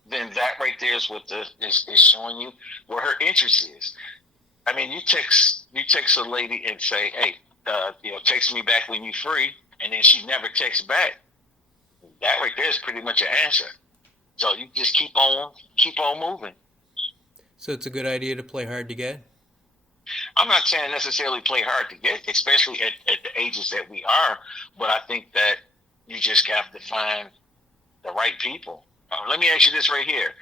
then that right there is what is showing you where her interest is. I mean, you text a lady and say, "Hey, text me back when you're free," and then she never texts back. That right there is pretty much an answer. So you just keep on moving. So it's a good idea to play hard to get? I'm not saying necessarily play hard to get, especially at the ages that we are, but I think that you just have to find the right people. Let me ask you this right here.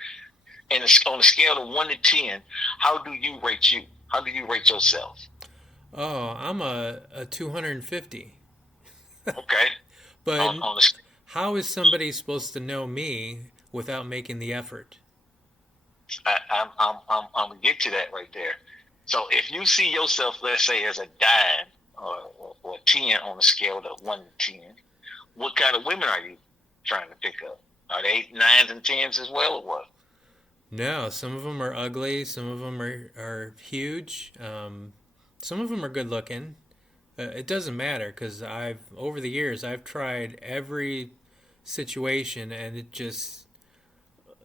On a scale of 1 to 10, how do you rate you? How do you rate yourself? Oh, I'm a 250. Okay. But how is somebody supposed to know me without making the effort? I'm gonna get to that right there. So if you see yourself, let's say, as a 9 or 10 on a scale of 1 to 10, what kind of women are you trying to pick up? Are they 9s and 10s as well, or what? No, some of them are ugly. Some of them are huge. Some of them are good looking. It doesn't matter because over the years I've tried every situation, and it just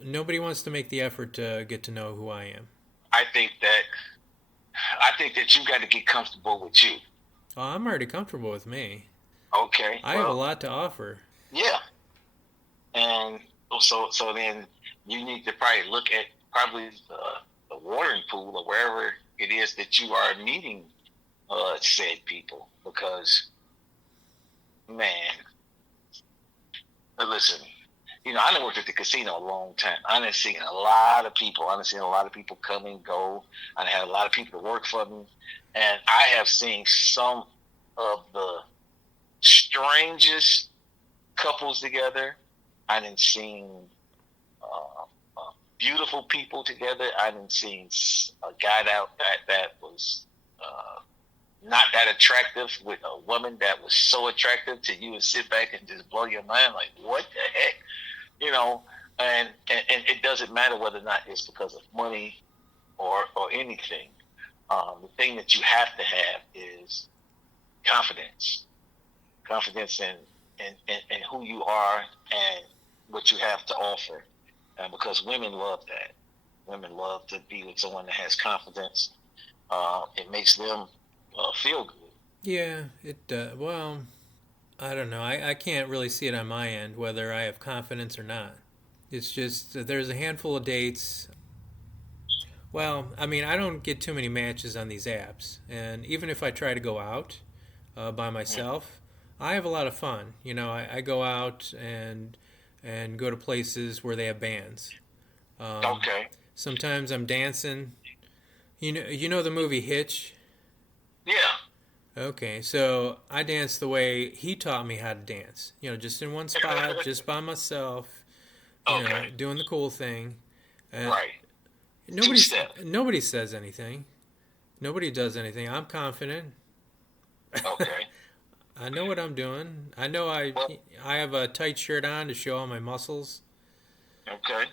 nobody wants to make the effort to get to know who I am. I think that you got to get comfortable with you. Oh, I'm already comfortable with me. Okay. I have a lot to offer. Yeah. And so then you need to probably look at the watering pool or wherever it is that you are meeting said people, because man, listen. I done worked at the casino a long time. I done seen a lot of people. I done seen a lot of people come and go. I done had a lot of people to work for me. And I have seen some of the strangest couples together. I done seen beautiful people together. I done seen a guy that was not that attractive with a woman that was so attractive to you and sit back and just blow your mind like, what the heck? And it doesn't matter whether or not it's because of money or anything. The thing that you have to have is confidence in who you are and what you have to offer. Because women love that. Women love to be with someone that has confidence. It makes them feel good. Yeah, it well, I don't know. I can't really see it on my end whether I have confidence or not. It's just there's a handful of dates. Well, I mean, I don't get too many matches on these apps, and even if I try to go out by myself, I have a lot of fun. I go out and go to places where they have bands. Okay. Sometimes I'm dancing. You know the movie Hitch? Yeah. Okay, so I dance the way he taught me how to dance. Just in one spot, just by myself. Doing the cool thing. And Right. nobody says anything. Nobody does anything. I'm confident. Okay. I know what I'm doing. I know Well, I have a tight shirt on to show all my muscles. okay.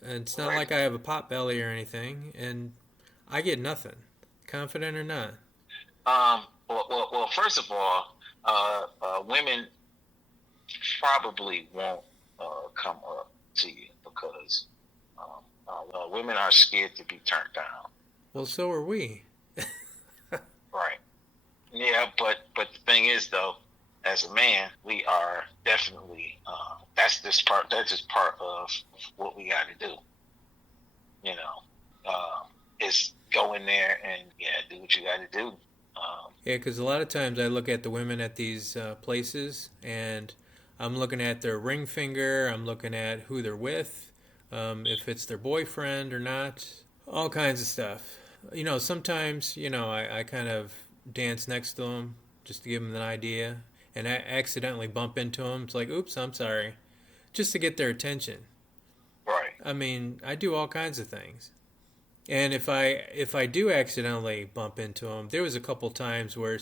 And it's not Right. like I have a pot belly or anything. And I get nothing, confident or not. Well, first of all, women probably won't come up to you because women are scared to be turned down. Well, so are we. Right. Yeah, but the thing is, though, as a man, we are definitely that's just part of what we got to do. You know, is go in there and do what you got to do. Yeah, because a lot of times I look at the women at these places and I'm looking at their ring finger, I'm looking at who they're with, if it's their boyfriend or not, all kinds of stuff. Sometimes, I kind of dance next to them just to give them an idea and I accidentally bump into them. It's like, oops, I'm sorry. Just to get their attention. Right. I mean, I do all kinds of things. And if I do accidentally bump into them, there was a couple times where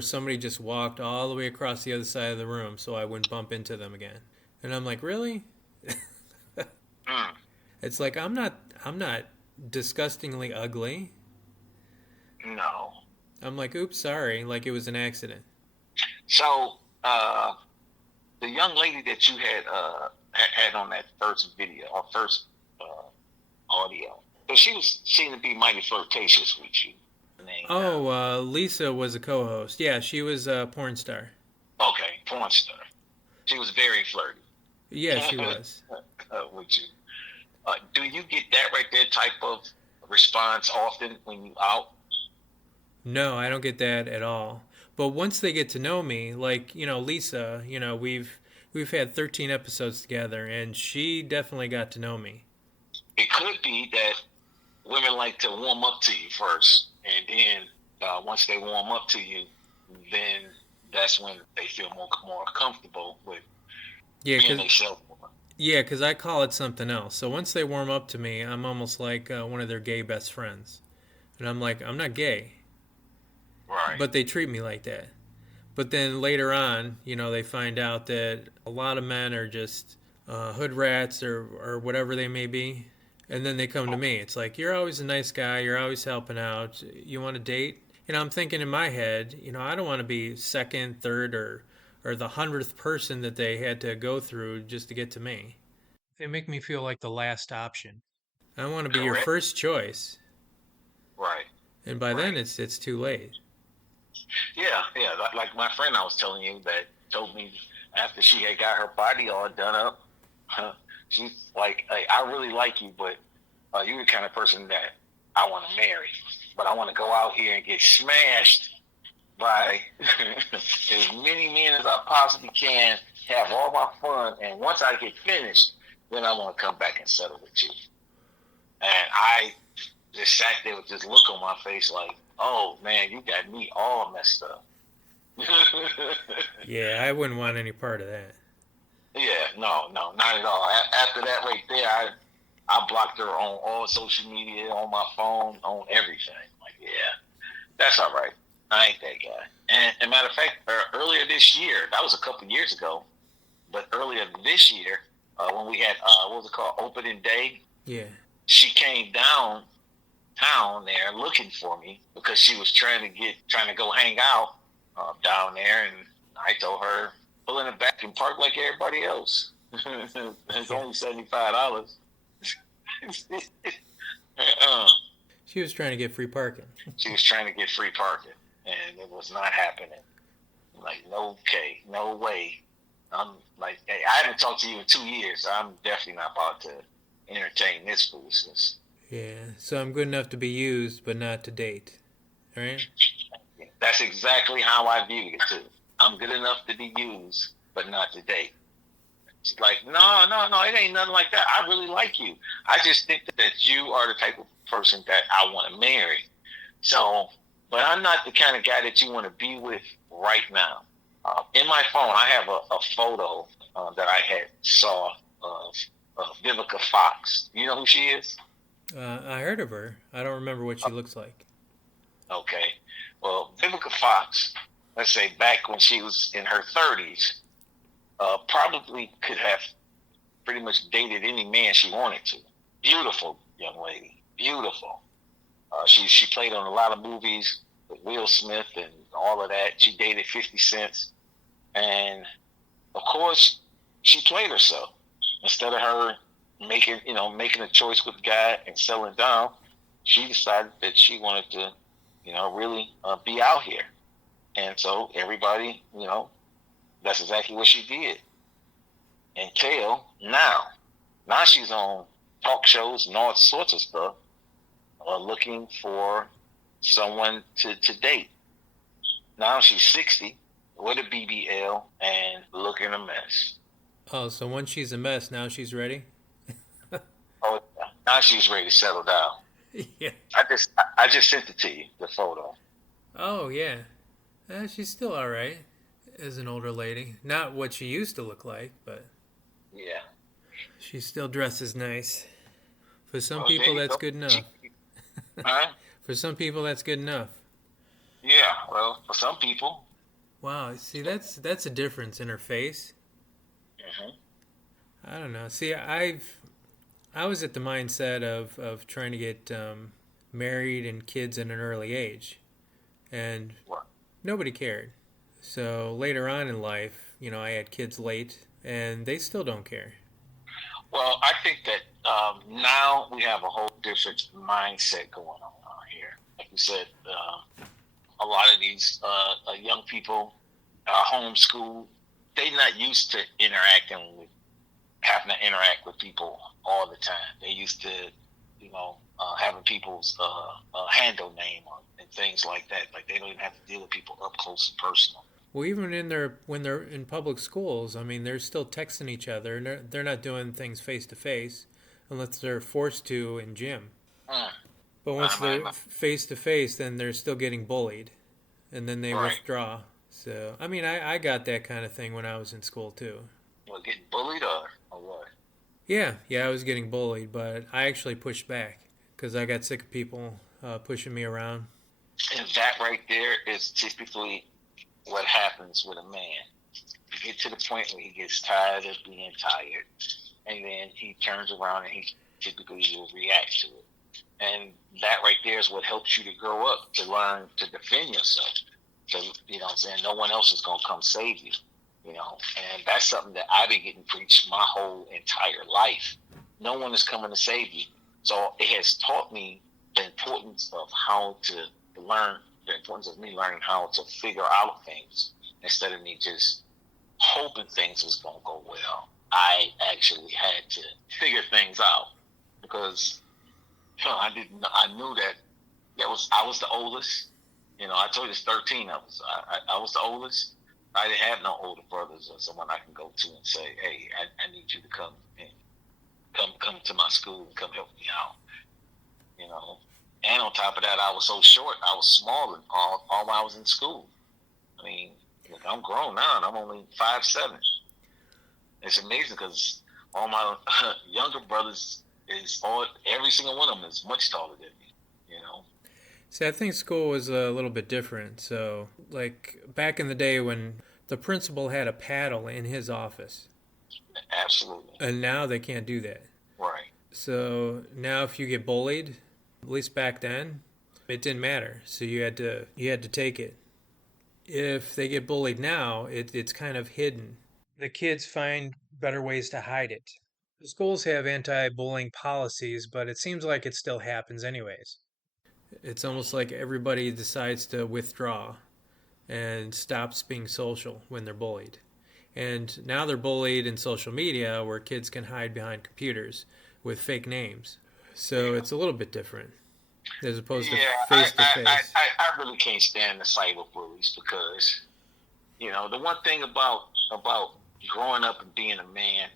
somebody just walked all the way across the other side of the room so I wouldn't bump into them again. And I'm like, really? Mm. It's like I'm not disgustingly ugly. No. I'm like, oops, sorry, like it was an accident. So the young lady that you had on that first video or first audio, so she seemed to be mighty flirtatious with you. Oh, Lisa was a co-host. Yeah, she was a porn star. Okay, porn star. She was very flirty. Yeah, she was. With you. Do you get that right there type of response often when you out? No, I don't get that at all. But once they get to know me, like, Lisa, we've had 13 episodes together and she definitely got to know me. It could be that women like to warm up to you first, and then once they warm up to you, then that's when they feel more comfortable with Yeah, being cause themselves. yeah, 'cause I call it something else. So once they warm up to me, I'm almost like one of their gay best friends. And I'm like, I'm not gay, Right. but they treat me like that. But then later on, they find out that a lot of men are just hood rats or whatever they may be. And then they come to me. It's like, you're always a nice guy. You're always helping out. You want to date? I'm thinking in my head, I don't want to be second, third, or the 100th person that they had to go through just to get to me. They make me feel like the last option. I want to be your Correct. first choice. Right. And by then Right. it's too late. Yeah. Yeah. Like my friend I was telling you that told me after she had got her body all done up, she's like, hey, I really like you, but you're the kind of person that I want to marry. But I want to go out here and get smashed by as many men as I possibly can, have all my fun, and once I get finished, then I want to come back and settle with you. And I just sat there with this look on my face like, oh man, you got me all messed up. Yeah, I wouldn't want any part of that. Yeah, no, not at all. After that right there, I blocked her on all social media, on my phone, on everything. Like, yeah, that's all right. I ain't that guy. And as a matter of fact, earlier this year, that was a couple years ago, but earlier this year, when we had, what was it called, opening day, Yeah. she came down town there looking for me because she was trying to go hang out down there, and I told her, pull in the back and park like everybody else. It's only $75. She was trying to get free parking. She was trying to get free parking, and it was not happening. Like, no way. I'm like, hey, I haven't talked to you in 2 years. So I'm definitely not about to entertain this foolishness. Yeah, so I'm good enough to be used, but not to date. All right? That's exactly how I viewed it too. I'm good enough to be used, but not to date. She's like, no, it ain't nothing like that. I really like you. I just think that you are the type of person that I want to marry. So, but I'm not the kind of guy that you want to be with right now. In my phone, I have a photo that I had saw of Vivica Fox. You know who she is? I heard of her. I don't remember what she looks like. Okay. Well, Vivica Fox, let's say back when she was in her 30s, probably could have pretty much dated any man she wanted to. Beautiful young lady. Beautiful. She played on a lot of movies with Will Smith and all of that. She dated 50 Cent. And, of course, she played herself. Instead of her making a choice with the guy and settling down, she decided that she wanted to, really be out here. And so everybody, that's exactly what she did. Until now she's on talk shows and all sorts of stuff, looking for someone to date. Now she's 60 with a BBL and looking a mess. Oh, so once she's a mess, now she's ready? Oh, now she's ready to settle down. Yeah. I just sent it to you, the photo. Oh, yeah. She's still all right as an older lady. Not what she used to look like, but Yeah. she still dresses nice. For some people, that's good enough. Huh? For some people, that's good enough. Yeah, well, for some people. Wow, see, that's a difference in her face. Mm-hmm. I don't know. See, I was at the mindset of trying to get married and kids at an early age, and What? nobody cared. So later on in life, I had kids late, and they still don't care. Well, I think that now we have a whole different mindset going on here. Like you said, a lot of these young people are homeschooled. They're not used to having to interact with people all the time. They used to, having people's handle name and things like that. Like they don't even have to deal with people up close and personal. Well, even when they're in public schools, I mean, they're still texting each other, and they're not doing things face to face unless they're forced to in gym. But once they're face to face, then they're still getting bullied, and then they withdraw. So, I mean, I got that kind of thing when I was in school too. Well, getting bullied or what? Yeah, I was getting bullied, but I actually pushed back because I got sick of people pushing me around. And that right there is typically what happens with a man. You get to the point where he gets tired of being tired, and then he turns around and he typically will react to it. And that right there is what helps you to grow up, to learn to defend yourself. So, no one else is going to come save you, and that's something that I've been getting preached my whole entire life. No one is coming to save you. So it has taught me the importance of the importance of me learning how to figure out things instead of me just hoping things is going to go well. I actually had to figure things out because I knew that I was the oldest, I told you it's 13 of us. I was the oldest. I didn't have no older brothers or someone I can go to and say, "Hey, I need you to come and come to my school and come help me out." You know. And on top of that, I was so short. I was small all while I was in school. I mean, look, I'm grown now, and I'm only 5'7". It's amazing because all my younger brothers every single one of them is much taller than me. You know. See, I think school was a little bit different. So, like back in the day when the principal had a paddle in his office, Absolutely. and now they can't do that. Right. So now, if you get bullied, at least back then, it didn't matter. So you had to take it. If they get bullied now, it's kind of hidden. The kids find better ways to hide it. The schools have anti-bullying policies, but it seems like it still happens anyways. It's almost like everybody decides to withdraw and stops being social when they're bullied. And now they're bullied in social media where kids can hide behind computers with fake names. So it's a little bit different as opposed to Yeah, face to face. I really can't stand the cyber bullies because the one thing about growing up and being a man,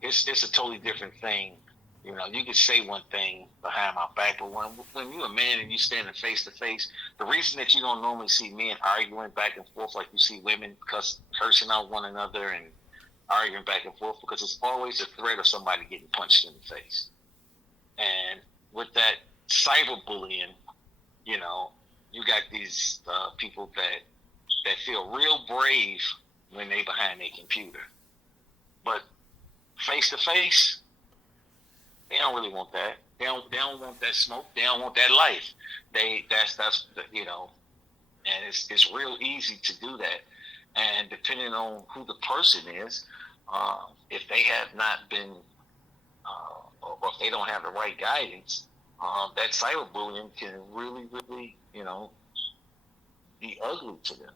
it's a totally different thing. You could say one thing behind my back, but when you're a man and you standing face to face, the reason that you don't normally see men arguing back and forth like you see women cursing out one another and arguing back and forth, because it's always a threat of somebody getting punched in the face. And with that cyberbullying, you got these people that feel real brave when they behind their computer, but face to face, they don't really want that. They don't want that smoke. They don't want that life. That's and it's real easy to do that. And depending on who the person is, if they have not been, or if they don't have the right guidance, that cyberbullying can really, really, be ugly to them.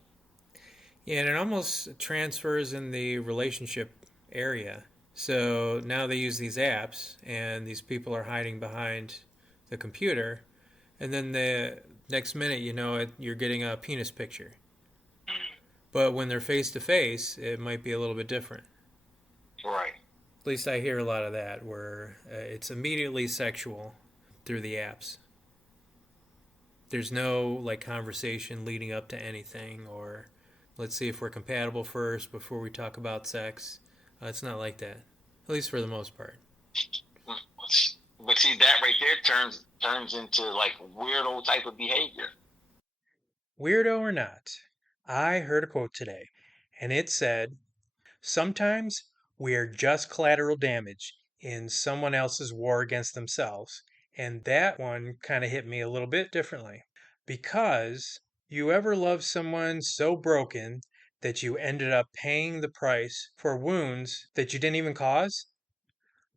Yeah, and it almost transfers in the relationship area. So now they use these apps, and these people are hiding behind the computer, and then the next minute, you're getting a penis picture. But when they're face to face, it might be a little bit different. Right. At least I hear a lot of that, where it's immediately sexual through the apps. There's no like conversation leading up to anything, or let's see if we're compatible first before we talk about sex. It's not like that, at least for the most part. But see, that right there turns into like weirdo type of behavior. Weirdo or not, I heard a quote today, and it said, "Sometimes we are just collateral damage in someone else's war against themselves." And that one kind of hit me a little bit differently. Because you ever love someone so broken that you ended up paying the price for wounds that you didn't even cause?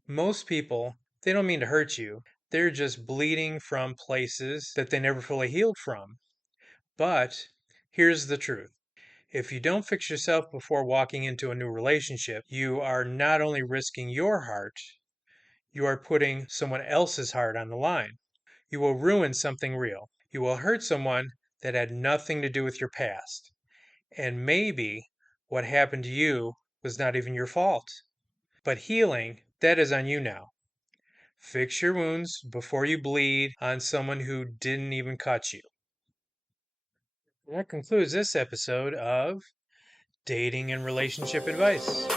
Most people, they don't mean to hurt you. They're just bleeding from places that they never fully healed from. But here's the truth. If you don't fix yourself before walking into a new relationship, you are not only risking your heart, you are putting someone else's heart on the line. You will ruin something real. You will hurt someone that had nothing to do with your past. And maybe what happened to you was not even your fault. But healing, that is on you now. Fix your wounds before you bleed on someone who didn't even cut you. That concludes this episode of Dating and Relationship Advice.